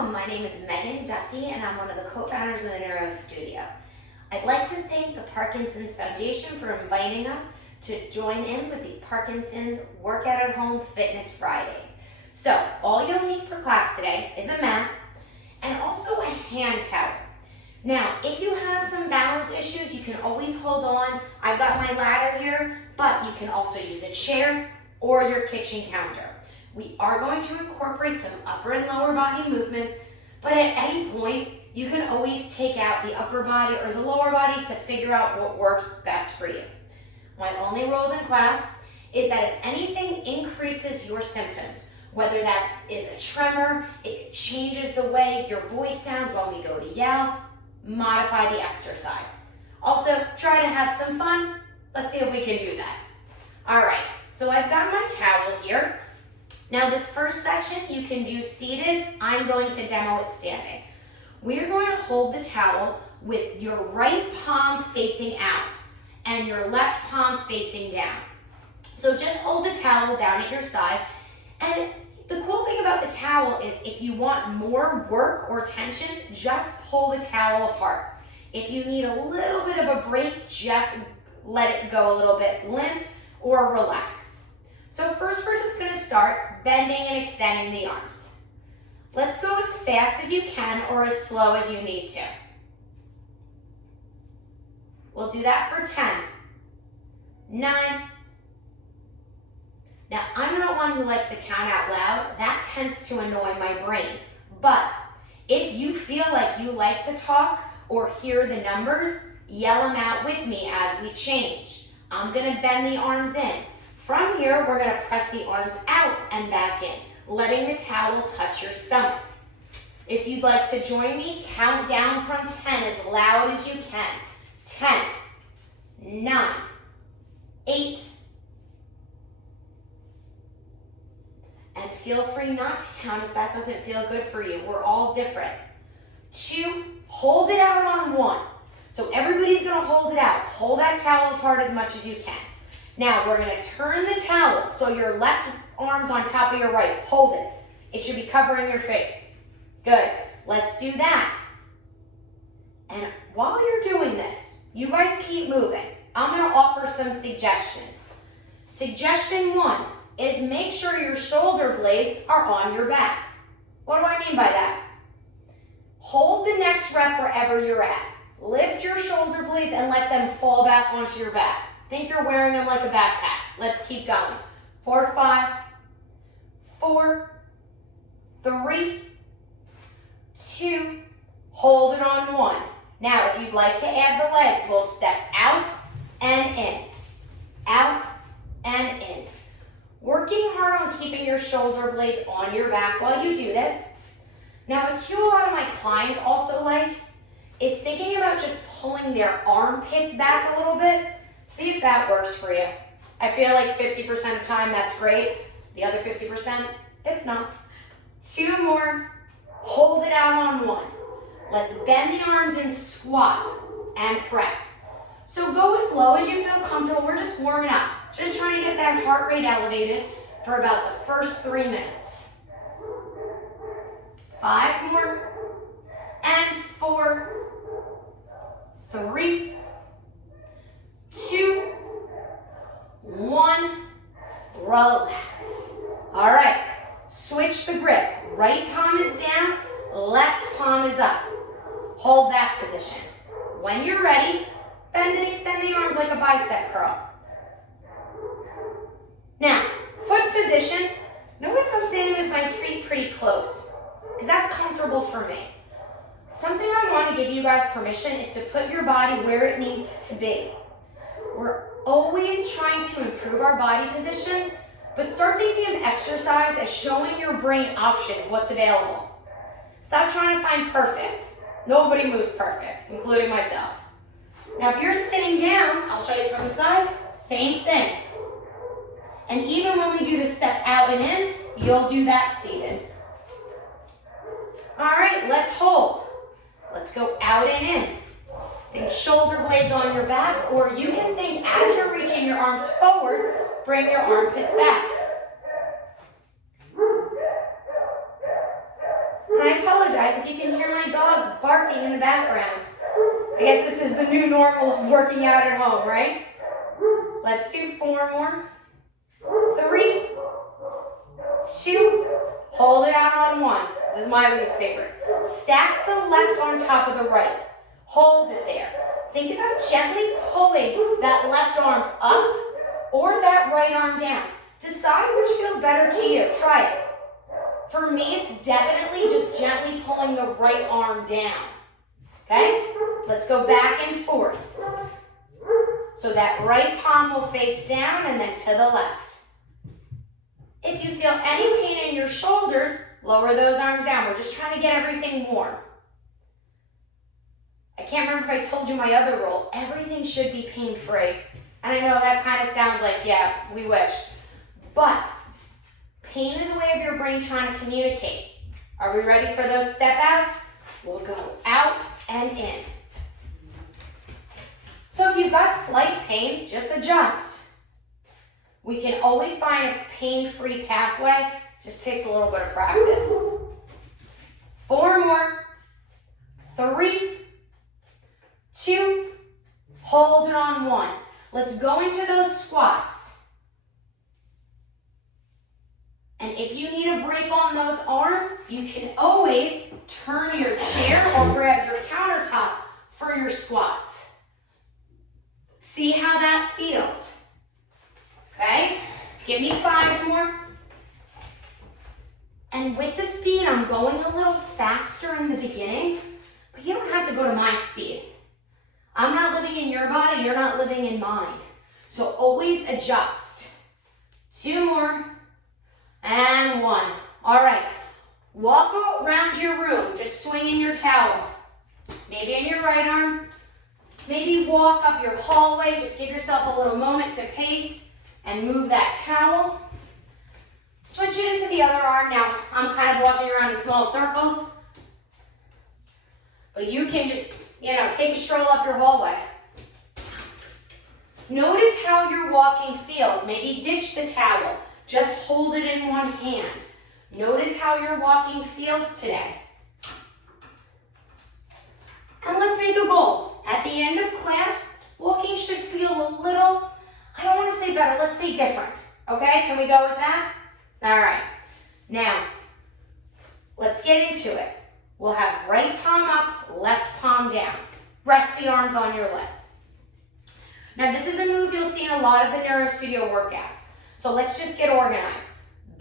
My name is Meghann Duffy and I'm one of the co-founders of the Neuro Studio. I'd like to thank the Parkinson's Foundation for inviting us to join in with these Parkinson's Workout at Home Fitness Fridays. So all you'll need for class today is a mat and also a hand towel. Now, if you have some balance issues, you can always hold on. I've got my ladder here, but you can also use a chair or your kitchen counter. We are going to incorporate some upper and lower body movements, but at any point, you can always take out the upper body or the lower body to figure out what works best for you. My only rules in class is that if anything increases your symptoms, whether that is a tremor, it changes the way your voice sounds when we go to yell, modify the exercise. Also, try to have some fun. Let's see if we can do that. All right, so I've got my towel here. Now this first section you can do seated. I'm going to demo it standing. We're going to hold the towel with your right palm facing out and your left palm facing down. So just hold the towel down at your side. And the cool thing about the towel is if you want more work or tension, just pull the towel apart. If you need a little bit of a break, just let it go a little bit limp or relax. So first we're just going to start bending and extending the arms. Let's go as fast as you can or as slow as you need to. We'll do that for 10, 9. Now I'm not one who likes to count out loud. That tends to annoy my brain. But if you feel like you like to talk or hear the numbers, yell them out with me as we change. I'm going to bend the arms in. From here, we're going to press the arms out and back in, letting the towel touch your stomach. If you'd like to join me, count down from 10 as loud as you can. 10, 9, 8, and feel free not to count if that doesn't feel good for you. We're all different. 2, hold it out on 1. So everybody's going to hold it out. Pull that towel apart as much as you can. Now we're going to turn the towel so your left arm's on top of your right. Hold it. It should be covering your face. Good. Let's do that. And while you're doing this, you guys keep moving. I'm going to offer some suggestions. Suggestion 1 is make sure your shoulder blades are on your back. What do I mean by that? Hold the next rep wherever you're at. Lift your shoulder blades and let them fall back onto your back. Think you're wearing them like a backpack. Let's keep going. 4, 5, 4, 3, 2, hold it on 1. Now, if you'd like to add the legs, we'll step out and in, out and in. Working hard on keeping your shoulder blades on your back while you do this. Now, a cue a lot of my clients also like is thinking about just pulling their armpits back a little bit. See if that works for you. I feel like 50% of the time that's great. The other 50%, it's not. 2 more. Hold it out on 1. Let's bend the arms and squat and press. So go as low as you feel comfortable. We're just warming up. Just trying to get that heart rate elevated for about the first 3 minutes. 5 more. And 4, 3, 2, 1, relax. All right, switch the grip. Right palm is down, left palm is up. Hold that position. When you're ready, bend and extend the arms like a bicep curl. Now, foot position. Notice I'm standing with my feet pretty close because that's comfortable for me. Something I want to give you guys permission is to put your body where it needs to be. We're always trying to improve our body position, but start thinking of exercise as showing your brain options, what's available. Stop trying to find perfect. Nobody moves perfect, including myself. Now, if you're sitting down, I'll show you from the side, same thing. And even when we do the step out and in, you'll do that seated. All right, let's hold. Let's go out and in. Think shoulder blades on your back, or you can think as you're reaching your arms forward, bring your armpits back. And I apologize. background. I guess this is the new normal of working out at home, right? Let's do 4 more. 3, 2, hold it out on 1. This is my least favorite. Stack the left on top of the right. Hold it there. Think about gently pulling that left arm up or that right arm down. Decide which feels better to you. Try it. For me, it's definitely just gently pulling the right arm down. Okay? Let's go back and forth. So that right palm will face down and then to the left. If you feel any pain in your shoulders, lower those arms down. We're just trying to get everything warm. I can't remember if I told you my other rule. Everything should be pain-free. And I know that kind of sounds like, yeah, we wish. But pain is a way of your brain trying to communicate. Are we ready for those step outs? We'll go out and in. So if you've got slight pain, just adjust. We can always find a pain-free pathway. Just takes a little bit of practice. 4 more. 3, 2, hold it on 1. Let's go into those squats. And if you need a break on those arms, you can always turn your chair or grab your countertop for your squats. See how that feels. Okay? Give me 5 more. And with the speed, I'm going a little faster in the beginning, but you don't have to go to my speed. I'm not living in your body, you're not living in mine. So always adjust. 2 more. And 1. All right. Walk around your room, just swinging your towel. Maybe in your right arm. Maybe walk up your hallway. Just give yourself a little moment to pace and move that towel. Switch it into the other arm. Now, I'm kind of walking around in small circles. But you can just, take a stroll up your hallway. Notice how your walking feels. Maybe ditch the towel. Just hold it in one hand. Notice how your walking feels today. And let's make a goal. At the end of class, walking should feel a little, I don't want to say better, let's say different. Okay, can we go with that? All right. Now, let's get into it. We'll have right palm up, left palm down. Rest the arms on your legs. Now, this is a move you'll see in a lot of the Neuro Studio workouts. So let's just get organized.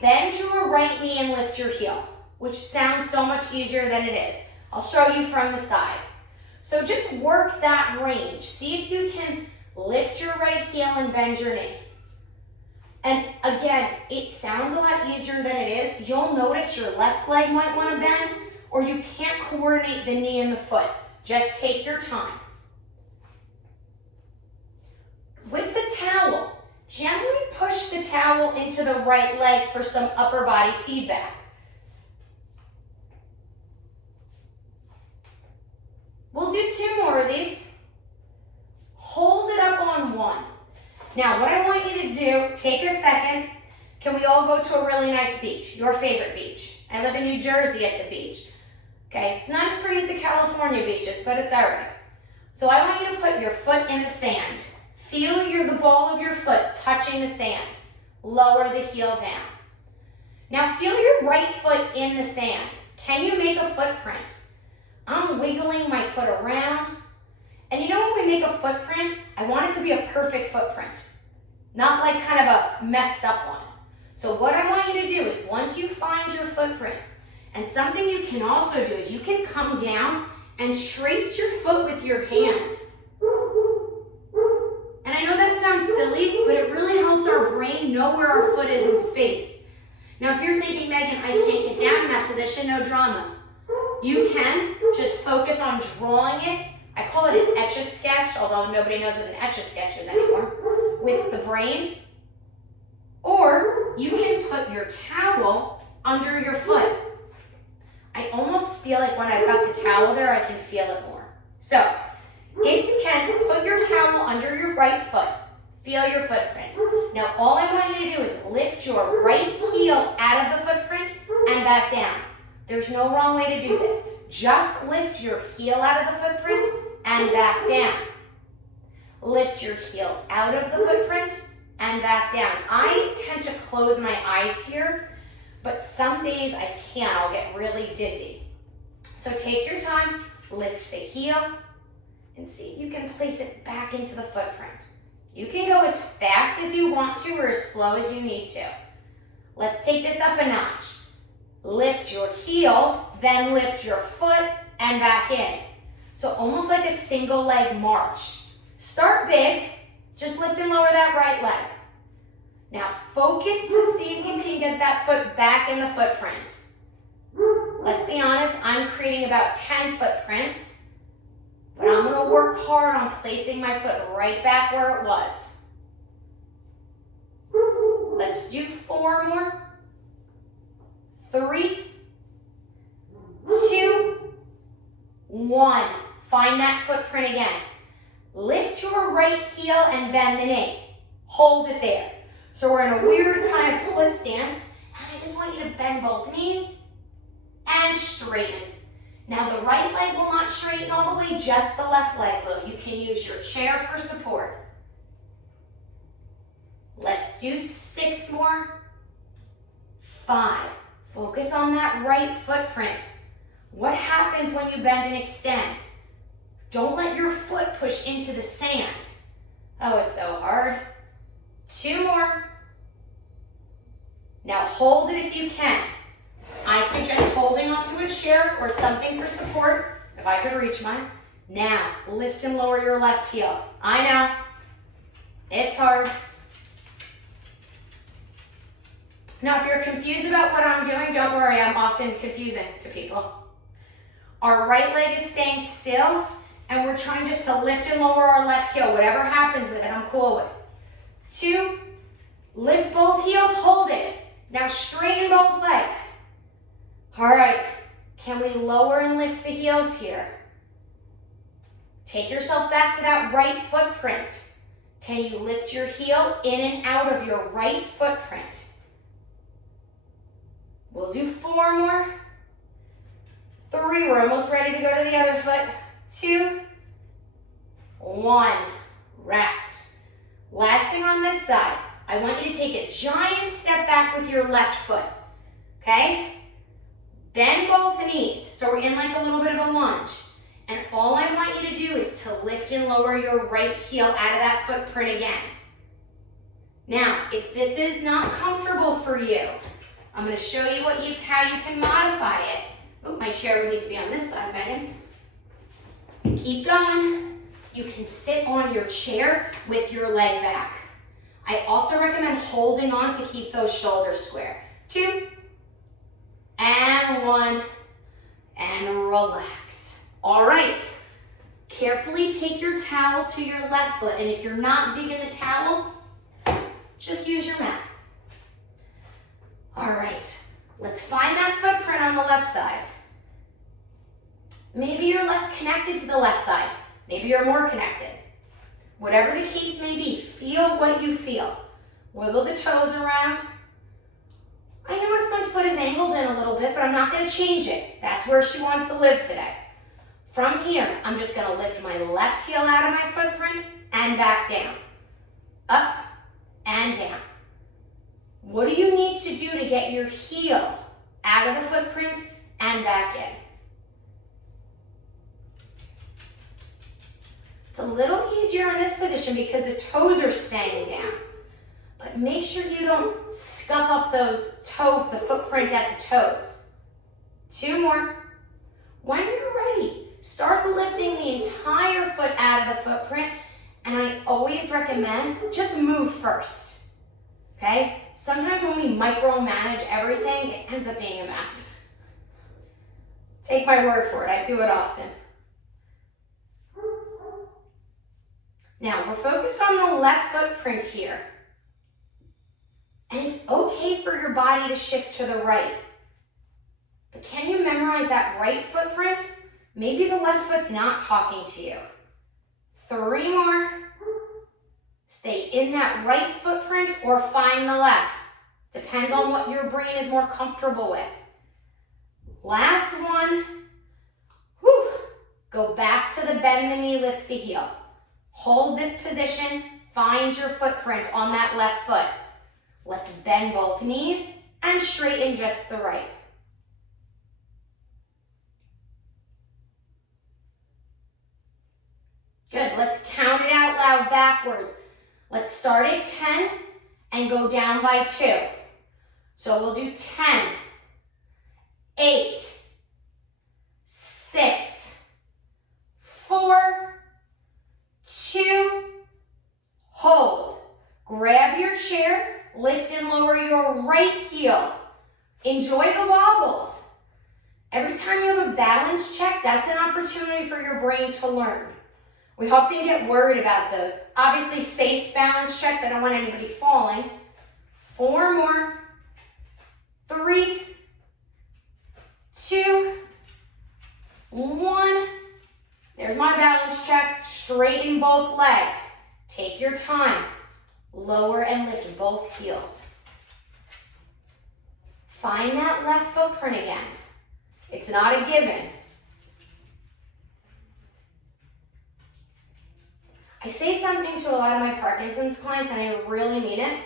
Bend your right knee and lift your heel, which sounds so much easier than it is. I'll show you from the side. So just work that range. See if you can lift your right heel and bend your knee. And again, it sounds a lot easier than it is. You'll notice your left leg might want to bend, or you can't coordinate the knee and the foot. Just take your time. With the towel, gently push the towel into the right leg for some upper body feedback. We'll do 2 more of these. Hold it up on 1. Now, what I want you to do, take a second. Can we all go to a really nice beach? Your favorite beach. I live in New Jersey at the beach. Okay, it's not as pretty as the California beaches, but it's all right. So I want you to put your foot in the sand. Feel the ball of your foot touching the sand. Lower the heel down. Now feel your right foot in the sand. Can you make a footprint? I'm wiggling my foot around. And you know when we make a footprint, I want it to be a perfect footprint. Not like kind of a messed up one. So what I want you to do is once you find your footprint, and something you can also do is you can come down and trace your foot with your hand. And I know that sounds silly, but it really helps our brain know where our foot is in space. Now, if you're thinking, Megan, I can't get down in that position, no drama. You can just focus on drawing it. I call it an etch-a-sketch, although nobody knows what an etch-a-sketch is anymore, with the brain. Or you can put your towel under your foot. I almost feel like when I've got the towel there, I can feel it more. So, if you can, put your towel under your right foot. Feel your footprint. Now, all I want you to do is lift your right heel out of the footprint and back down. There's no wrong way to do this. just lift your heel out of the footprint and back down. Lift your heel out of the footprint and back down. I tend to close my eyes here, but some days I can't. I'll get really dizzy. So take your time, lift the heel, and see if you can place it back into the footprint. You can go as fast as you want to or as slow as you need to. Let's take this up a notch. Lift your heel, then lift your foot and back in. So almost like a single leg march. Start big, just lift and lower that right leg. Now focus to see if you can get that foot back in the footprint. Let's be honest, I'm creating about 10 footprints, but I'm gonna work hard on placing my foot right back where it was. Let's do 4 more. 3, 2, 1. Find that footprint again. Lift your right heel and bend the knee. Hold it there. So we're in a weird kind of split stance, and I just want you to bend both knees and straighten. Now the right leg will not straighten all the way, just the left leg will. You can use your chair for support. Let's do 6 more. 5. Focus on that right footprint. What happens when you bend and extend? Don't let your foot push into the sand. Oh, it's so hard. 2 more. Now hold it if you can. I suggest holding onto a chair or something for support, if I could reach mine. Now, lift and lower your left heel. I know, it's hard. Now, if you're confused about what I'm doing, don't worry, I'm often confusing to people. Our right leg is staying still, and we're trying just to lift and lower our left heel. Whatever happens with it, I'm cool with. 2, lift both heels, hold it. Now straighten both legs. All right, can we lower and lift the heels here? Take yourself back to that right footprint. Can you lift your heel in and out of your right footprint? We'll do 4 more. 3, we're almost ready to go to the other foot. 2, 1, rest. Last thing on this side, I want you to take a giant step back with your left foot, okay? Bend both knees, so we're in like a little bit of a lunge. And all I want you to do is to lift and lower your right heel out of that footprint again. Now, if this is not comfortable for you, I'm going to show you how you can modify it. Oh, my chair would need to be on this side, Megan. Keep going. You can sit on your chair with your leg back. I also recommend holding on to keep those shoulders square. 2, and 1, and relax. All right. Carefully take your towel to your left foot, and if you're not digging the towel, just use your mat. All right, let's find that footprint on the left side. Maybe you're less connected to the left side. Maybe you're more connected. Whatever the case may be, feel what you feel. Wiggle the toes around. I notice my foot is angled in a little bit, but I'm not going to change it. That's where she wants to live today. From here, I'm just going to lift my left heel out of my footprint and back down. Up and down. What do you need to do to get your heel out of the footprint and back in? It's a little easier in this position because the toes are staying down. But make sure you don't scuff up the footprint at the toes. 2 more. When you're ready, start lifting the entire foot out of the footprint. And I always recommend just move first. Okay? Sometimes when we micromanage everything, it ends up being a mess. Take my word for it, I do it often. Now, we're focused on the left footprint here. And it's okay for your body to shift to the right. But can you memorize that right footprint? Maybe the left foot's not talking to you. 3 more. Stay in that right footprint or find the left. Depends on what your brain is more comfortable with. Last one. Go back to the bend the knee, lift the heel. Hold this position, find your footprint on that left foot. Let's bend both knees and straighten just the right. Good, let's count it out loud backwards. Let's start at 10 and go down by 2. So we'll do 10, 8, 6, 4, 2, hold. Grab your chair, lift and lower your right heel. Enjoy the wobbles. Every time you have a balance check, that's an opportunity for your brain to learn. We often get worried about those. Obviously, safe balance checks. I don't want anybody falling. 4 more. 3, 2, 1. There's my balance check. Straighten both legs. Take your time. Lower and lift both heels. Find that left footprint again. It's not a given. I say something to a lot of my Parkinson's clients, and I really mean it.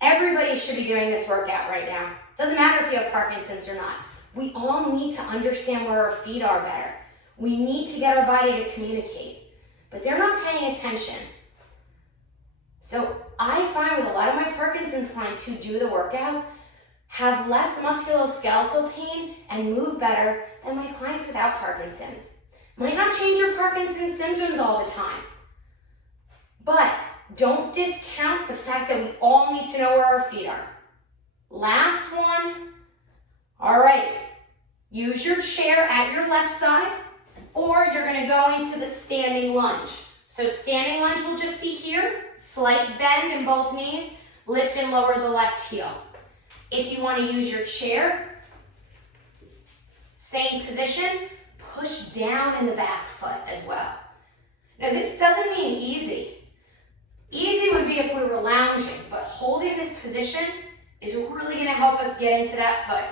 Everybody should be doing this workout right now. Doesn't matter if you have Parkinson's or not. We all need to understand where our feet are better. We need to get our body to communicate, but they're not paying attention. So I find with a lot of my Parkinson's clients who do the workouts have less musculoskeletal pain and move better than my clients without Parkinson's. Might not change your Parkinson's symptoms all the time, but don't discount the fact that we all need to know where our feet are. Last one. All right. Use your chair at your left side, or you're going to go into the standing lunge. So standing lunge will just be here. Slight bend in both knees. Lift and lower the left heel. If you want to use your chair, same position, push down in the back foot as well. Now this doesn't mean easy. Easy would be if we were lounging, but holding this position is really going to help us get into that foot.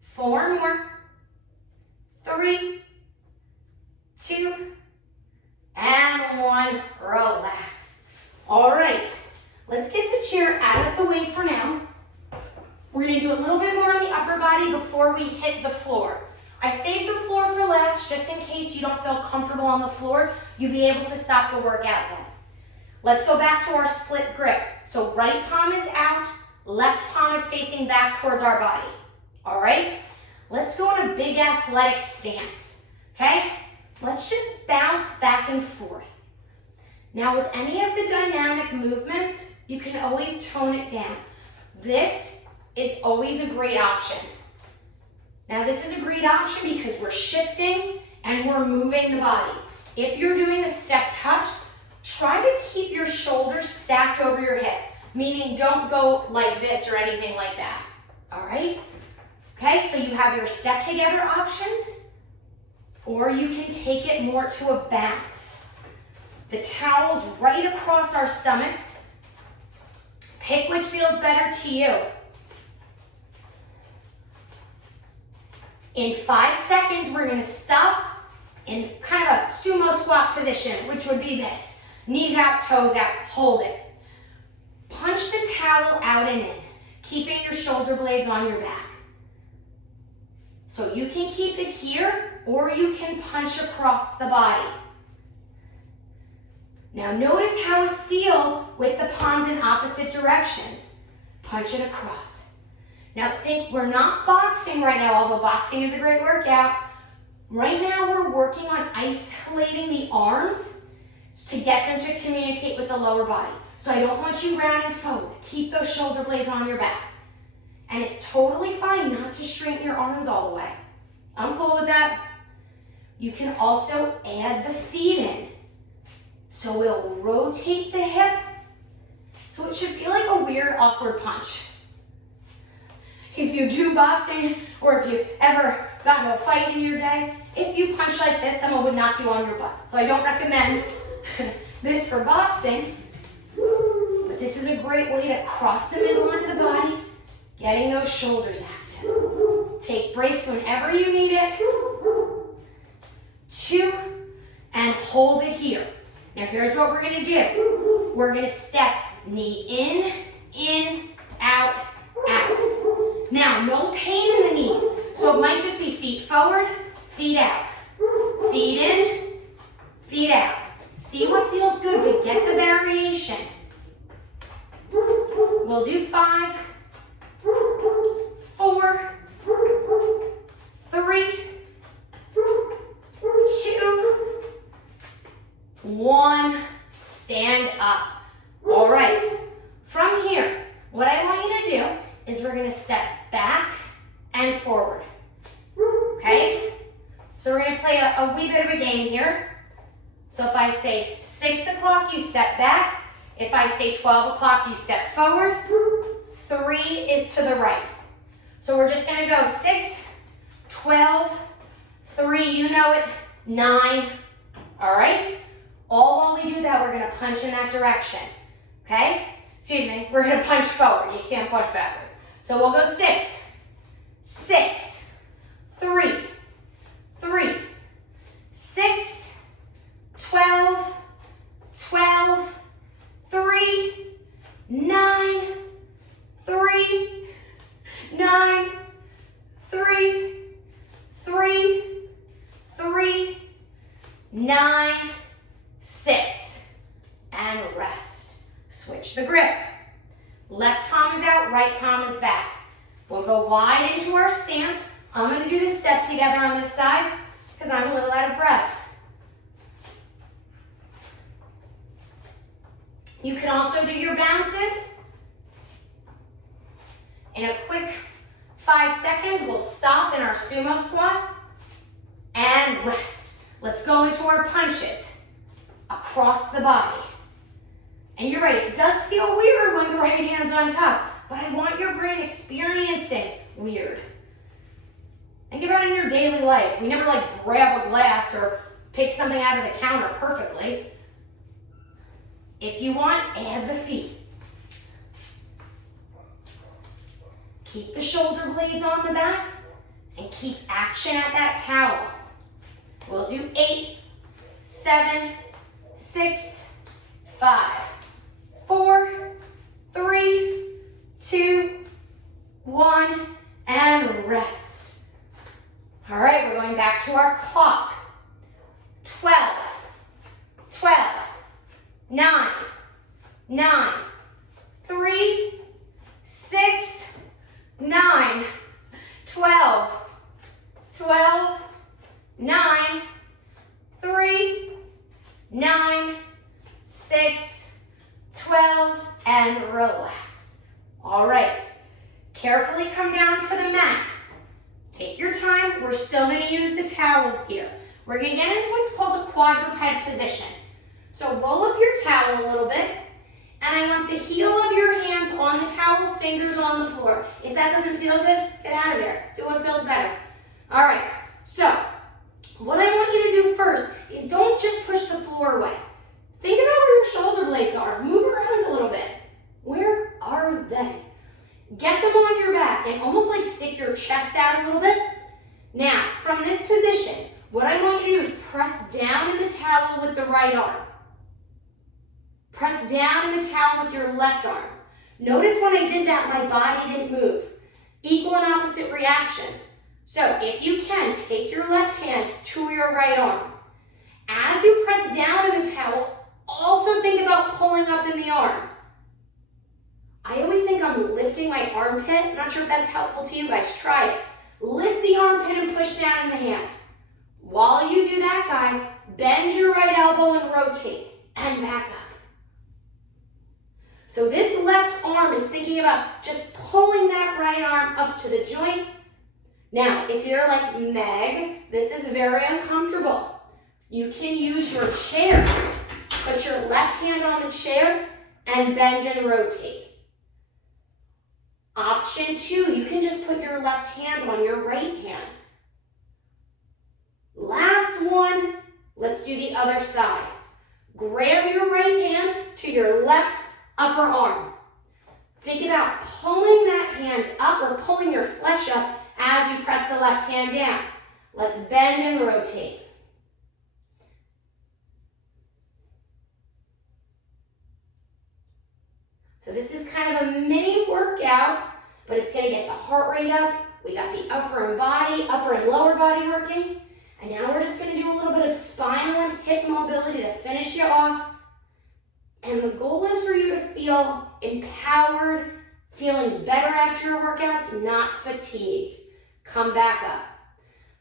4 more. 3, 2, and 1. Relax. All right, let's get the chair out of the way for now. We're going to do a little bit more on the upper body before we hit the floor. I saved the floor for last just in case you don't feel comfortable on the floor. You'll be able to stop the workout then. Let's go back to our split grip. So right palm is out, left palm is facing back towards our body. All right? Let's go on a big athletic stance, okay? Let's just bounce back and forth. Now with any of the dynamic movements, you can always tone it down. This is always a great option. Now this is a great option because we're shifting and we're moving the body. If you're doing a step touch, try to keep your shoulders stacked over your hip, meaning don't go like this or anything like that, all right? Okay, so you have your step together options, or you can take it more to a bounce. The towel's right across our stomachs. Pick which feels better to you. In 5 seconds, we're gonna stop in kind of a sumo squat position, which would be this. Knees out, toes out, hold it. Punch the towel out and in, keeping your shoulder blades on your back. So you can keep it here, or you can punch across the body. Now notice how it feels with the palms in opposite directions. Punch it across. Now think, we're not boxing right now, although boxing is a great workout. Right now we're working on isolating the arms to get them to communicate with the lower body. So I don't want you rounding forward. Keep those shoulder blades on your back. And it's totally fine not to straighten your arms all the way. I'm cool with that. You can also add the feet in. So we'll rotate the hip. So it should feel like a weird, awkward punch. If you do boxing, or if you ever got into a fight in your day, if you punch like this, someone would knock you on your butt. So I don't recommend this for boxing, but this is a great way to cross the midline of the body, getting those shoulders active. Take breaks whenever you need it. 2, and hold it here. Now here's what we're gonna do. We're gonna step knee in, out, out. Now, no pain in the knees, so it might just be feet forward, feet out. Feet in, feet out. See what feels good, but get the variation. We'll do 5, 4, 3, 2, 1, stand up. All right, from here, what I want you to do is we're gonna step back and forward, okay? So we're gonna play a wee bit of a game here. So if I say 6 o'clock, you step back. If I say 12 o'clock, you step forward. 3 is to the right. So we're just gonna go 6, 12, 3, you know it, 9, all right? All while we do that, we're gonna punch in that direction, okay? Excuse me, we're gonna punch forward. You can't punch backwards. So we'll go 6, 6, 3, 3, 6, 12, 12, 3, 9, 3, 9, 3, 3, 3, 9, 6, and rest. Switch the grip. Left palm is out, right palm is back. We'll go wide into our stance. I'm gonna do the step together on this side because I'm a little out of breath. You can also do your bounces. In a quick 5 seconds, we'll stop in our sumo squat and rest. Let's go into our punches across the body. And you're right, it does feel weird when the right hand's on top, but I want your brain experiencing weird. Think about it in your daily life. We never like grab a glass or pick something out of the counter perfectly. If you want, add the feet. Keep the shoulder blades on the back and keep action at that towel. We'll do 8, 7, 6, 5, 4, 3, 2, 1, and rest. All right, we're going back to our clock. 12, 12, 9, 9, 3, 6, 9, 12, 12, 9, 3, 9, 6, 12, and relax. All right, carefully come down to the mat. Take your time. We're still going to use the towel here. We're going to get into what's called a quadruped position. So roll up your towel a little bit, and I want the heel of your hands on the towel, fingers on the floor. If that doesn't feel good, get out of there. Do what feels better. All right, so what I want you to do first is don't just push the floor away. Think about where your shoulder blades are. Move around a little bit. Where are they? Get them on your back and almost like stick your chest out a little bit. Now, from this position, what I want you to do is press down in the towel with the right arm. Press down in the towel with your left arm. Notice when I did that, my body didn't move. Equal and opposite reactions. So if you can, take your left hand to your right arm. As you press down in the towel, also think about pulling up in the arm. I always think I'm lifting my armpit. I'm not sure if that's helpful to you guys. Try it. Lift the armpit and push down in the hand. While you do that, guys, bend your right elbow and rotate and back up. So this left arm is thinking about just pulling that right arm up to the joint. Now, if you're like Meg, this is very uncomfortable. You can use your chair. Put your left hand on the chair and bend and rotate. Option 2, you can just put your left hand on your right hand. Last one, let's do the other side. Grab your right hand to your left upper arm. Think about pulling that hand up or pulling your flesh up as you press the left hand down. Let's bend and rotate. So this is kind of a mini workout, but it's going to get the heart rate up. We got the upper and lower body working. And now we're just going to do a little bit of spinal and hip mobility to finish you off. And the goal is for you to feel empowered, feeling better after your workouts, not fatigued. Come back up.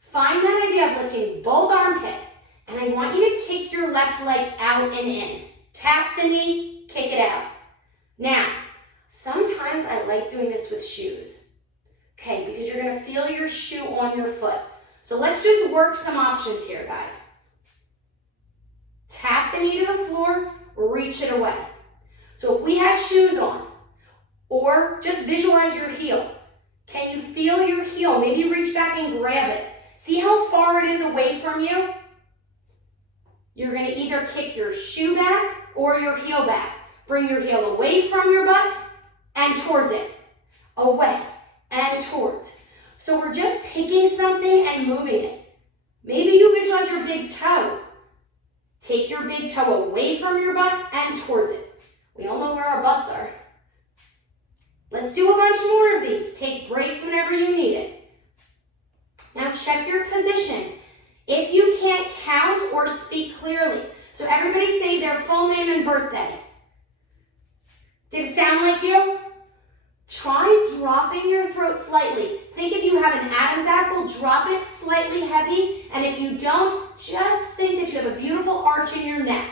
Find that idea of lifting both armpits, and I want you to kick your left leg out and in. Tap the knee, kick it out. Now, sometimes I like doing this with shoes, okay, because you're going to feel your shoe on your foot. So let's just work some options here, guys. Tap the knee to the floor, reach it away. So if we had shoes on, or just visualize your heel. Can you feel your heel? Maybe reach back and grab it. See how far it is away from you? You're going to either kick your shoe back or your heel back. Bring your heel away from your butt and towards it. Away and towards. So we're just picking something and moving it. Maybe you visualize your big toe. Take your big toe away from your butt and towards it. We all know where our butts are. Let's do a bunch more of these. Take breaks whenever you need it. Now check your position. If you can't count or speak clearly, so everybody say their full name and birthday. Did it sound like you? Try dropping your throat slightly. Think if you have an Adam's apple, drop it slightly heavy. And if you don't, just think that you have a beautiful arch in your neck.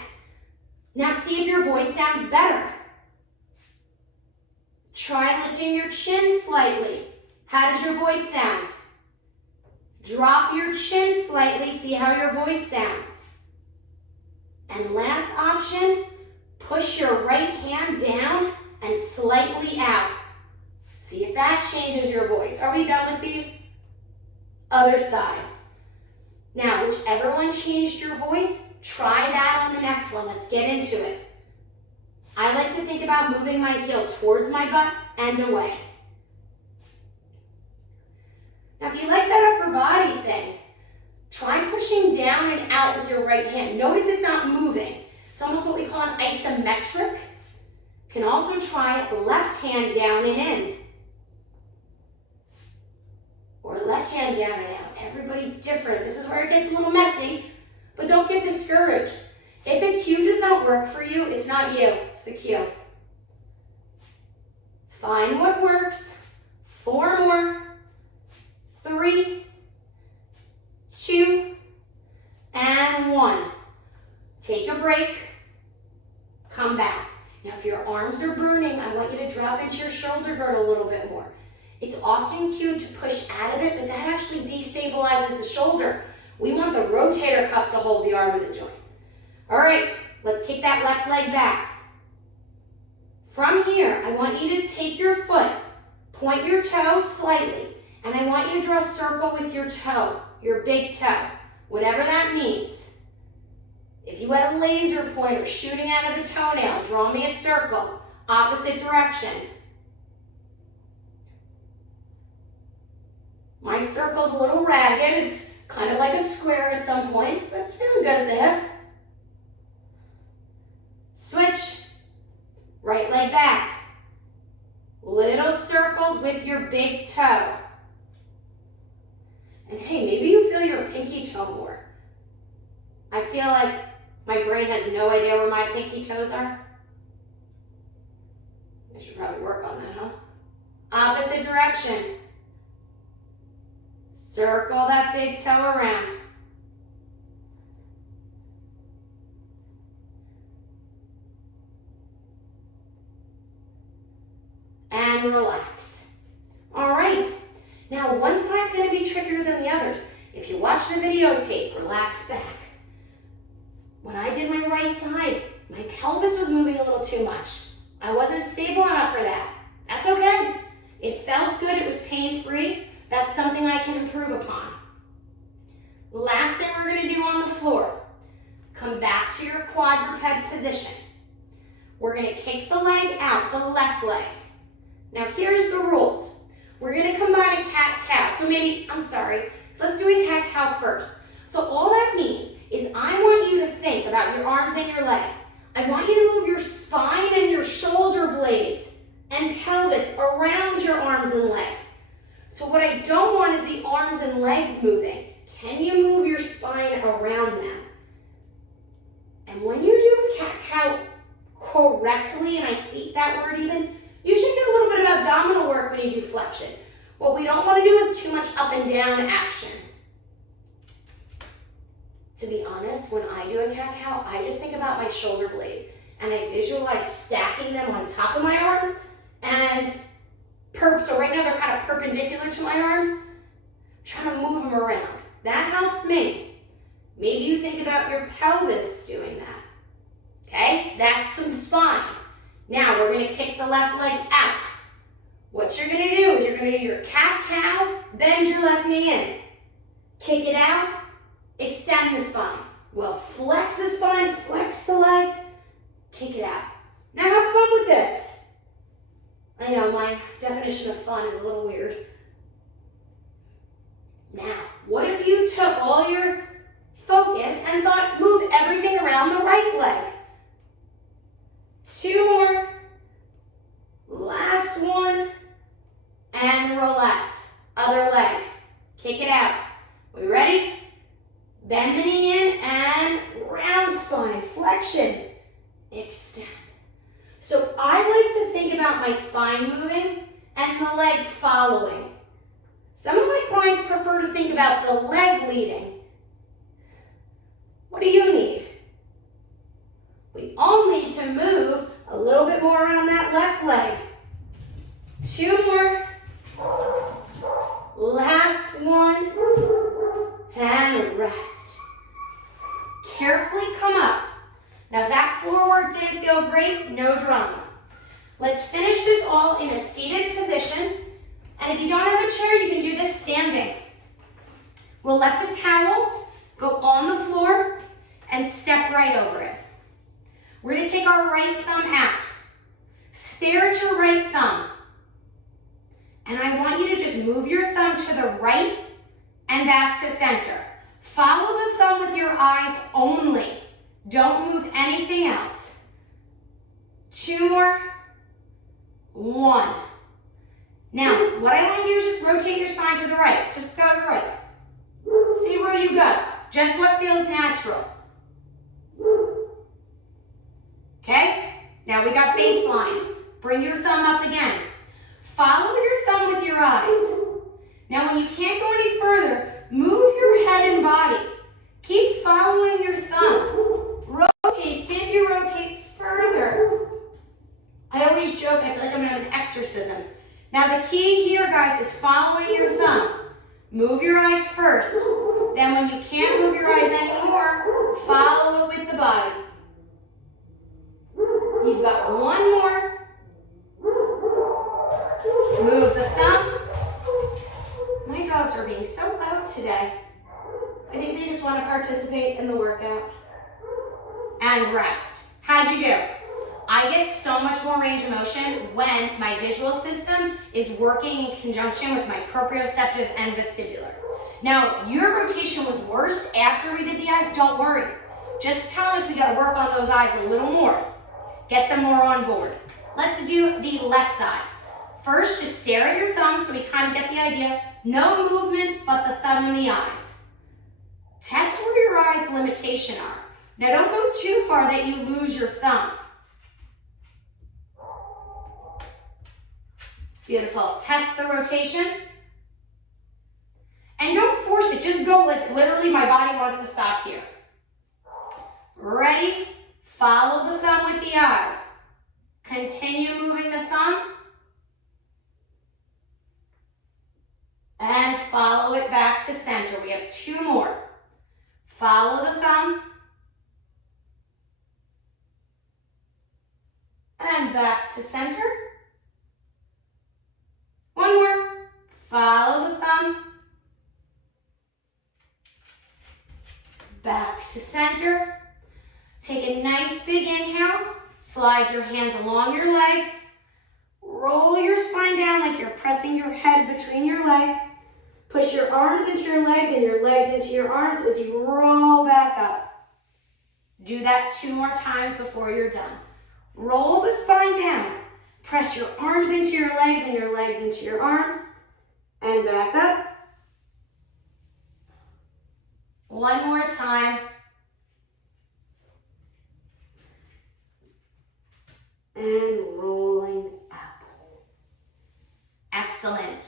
Now see if your voice sounds better. Try lifting your chin slightly. How does your voice sound? Drop your chin slightly. See how your voice sounds. And last option, push your right hand down and slightly out. See if that changes your voice. Are we done with these? Other side. Now, whichever one changed your voice, try that on the next one. Let's get into it. I like to think about moving my heel towards my butt and away. Now, if you like that upper body thing, try pushing down and out with your right hand. Notice it's not moving. It's almost what we call an isometric. You can also try left hand down and in. Or left hand down and out. Everybody's different. This is where it gets a little messy, but don't get discouraged. If the cue does not work for you, it's not you, it's the cue. Find what works. 4 more. 3, 2, and 1. Take a break. Come back. Now, if your arms are burning, I want you to drop into your shoulder girdle a little bit more. It's often cued to push out of it, but that actually destabilizes the shoulder. We want the rotator cuff to hold the arm of the joint. All right, let's kick that left leg back. From here, I want you to take your foot, point your toe slightly, and I want you to draw a circle with your toe, your big toe, whatever that means. If you had a laser pointer shooting out of the toenail, draw me a circle, opposite direction. My circle's a little ragged. It's kind of like a square at some points, but it's feeling good at the hip. Switch. Right leg back. Little circles with your big toe. And hey, maybe you feel your pinky toe more. I feel like my brain has no idea where my pinky toes are. I should probably work on that, huh? Opposite direction. Circle that big toe around. And relax. All right. Now, one side's going to be trickier than the others. If you watch the videotape, relax back. When I did my right side, my pelvis was moving a little too much. I wasn't stable enough for that. That's okay. It felt good. It was pain-free. That's something I can improve upon. Last thing we're going to do on the floor. Come back to your quadruped position. We're going to kick the leg out, the left leg. Now here's the rules. We're gonna combine a cat-cow. So let's do a cat-cow first. So all that means is I want you to think about your arms and your legs. I want you to move your spine and your shoulder blades and pelvis around your arms and legs. So what I don't want is the arms and legs moving. Can you move your spine around them? And when you do cat-cow correctly, and I hate that word even, you should get a little bit of abdominal work when you do flexion. What we don't want to do is too much up and down action. To be honest, when I do a cat-cow, I just think about my shoulder blades and I visualize stacking them on top of my arms and so right now they're kind of perpendicular to my arms. I'm trying to move them around. That helps me. Maybe you think about your pelvis doing that. Okay, that's the spine. Now we're going to kick the left leg out. What you're going to do is you're going to do your cat-cow, bend your left knee in. Kick it out, extend the spine. Well, flex the spine, flex the leg, kick it out. Now have fun with this. I know my definition of fun is a little weird. Now, what if you took all your focus and thought, move everything around the right leg? 2 more. Last one. And relax. Other leg. Kick it out. We ready? Bend the knee in and round spine. Flexion. Extend. So I like to think about my spine moving and the leg following. Some of my clients prefer to think about the leg leading. What do you need? We all need to move a little bit more around that left leg. 2 more. Last one. And rest. Carefully come up. Now if that floor work didn't feel great, no drama. Let's finish this all in a seated position. And if you don't have a chair, you can do this standing. We'll let the towel go on the floor and step right over it. We're going to take our right thumb out. Stare at your right thumb. And I want you to just move your thumb to the right and back to center. Follow the thumb with your eyes only. Don't move anything else. 2 more. 1. Now, what I want to do is just rotate your spine to the right. Just go to the right. See where you go. Just what feels natural. Okay? Now we got baseline. Bring your thumb up again. Follow your thumb with your eyes. Now when you can't go any further, move your head and body. Keep following your thumb. Rotate. See if you rotate further. I always joke, I feel like I'm doing an exorcism. Now the key here, guys, is following your thumb. Move your eyes first. Then when you can't move your eyes anymore, follow it with the body. You've got 1 more. Move the thumb. My dogs are being so loud today. I think they just want to participate in the workout. And rest. How'd you do? I get so much more range of motion when my visual system is working in conjunction with my proprioceptive and vestibular. Now, if your rotation was worse after we did the eyes, don't worry. Just tell us we got to work on those eyes a little more. Get them more on board. Let's do the left side. First, just stare at your thumb so we kind of get the idea. No movement but the thumb and the eyes. Test where your eyes' limitation are. Now, don't go too far that you lose your thumb. Beautiful. Test the rotation. And don't force it. Just go like literally my body wants to stop here. Ready? Follow the thumb with the eyes. Continue moving the thumb. And follow it back to center. We have 2 more. Follow the thumb. And back to center. 1 more. Follow the thumb. Back to center. Take a nice big inhale. Slide your hands along your legs. roll your spine down like you're pressing your head between your legs. Push your arms into your legs and your legs into your arms as you roll back up. Do that 2 more times before you're done. Roll the spine down. Press your arms into your legs and your legs into your arms. And back up. One more time. And rolling up. Excellent.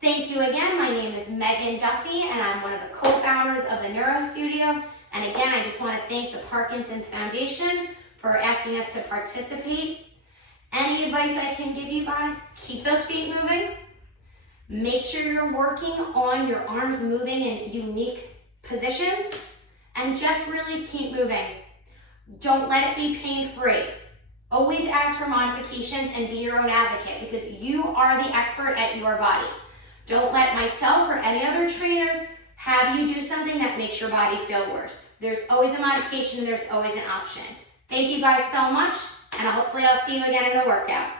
Thank you again. My name is Meghann Duffy, and I'm one of the co-founders of the Neuro Studio. And again, I just want to thank the Parkinson's Foundation for asking us to participate. Any advice I can give you guys, keep those feet moving. Make sure you're working on your arms moving in unique positions, and just really keep moving. Don't let it be pain-free. Always ask for modifications and be your own advocate, because you are the expert at your body. Don't let myself or any other trainers have you do something that makes your body feel worse. There's always a modification, there's always an option. Thank you guys so much, and hopefully I'll see you again in a workout.